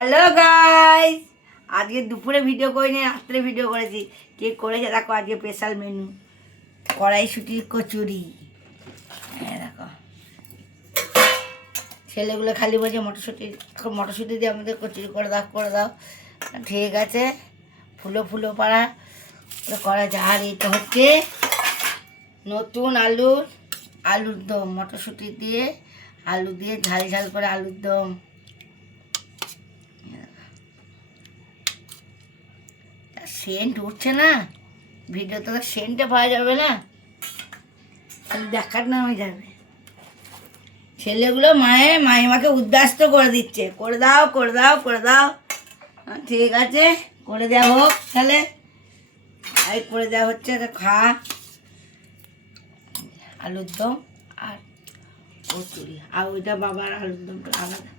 Hello guys, আজকে দুপুরে video করিনি, রাত্রে ভিডিও করেছি। কে করেছে দেখো, আজকে স্পেশাল মেনু কড়াইশুঁটির কচুরি। দেখো ছেলেগুলো খালি বলছে মটরশুঁটি দিয়ে আমাদের কচুরি করে দাও। ঠিক আছে, ফুলো ফুলো পাড়া করা যায়। এটা হচ্ছে নতুন আলুর দম, মটরশুঁটি দিয়ে আলু দিয়ে ঝাল ঝাল করে আলুর দম। সেন্ট উঠছে না, ভিডিওতে তো সেন্টে পাওয়া যাবে না, খালি দেখার নাম হয়ে যাবে। ছেলেগুলো মাইমাকে উদ্বাস্ত করে দিচ্ছে, করে দাও। ঠিক আছে, করে দেওয়া হোক তাহলে। এই করে দেওয়া হচ্ছে, খা। আলুর দম আর কচুরি, আর ওইটা বাবার আলুর দমটা আলাদা।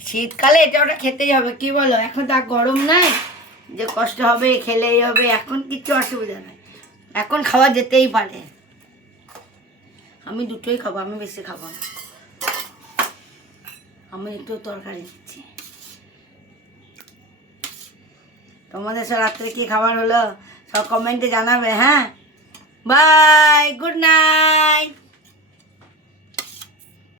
শীতকালে এটা ওটা খেতেই হবে, কি বলো? এখন তা গরম নাই যে কষ্ট হবে, খেলেই হবে। এখন কিচ্ছু অসুবিধা নাই, এখন খাওয়া যেতেই পারে। আমি দুটোই খাবো, আমি বেশি খাবো না। আমি একটু তরকারি দিচ্ছি। তোমাদের সব রাত্রে কি খাবার হলো সব কমেন্টে জানাবে। হ্যাঁ, বাই, গুড নাইট।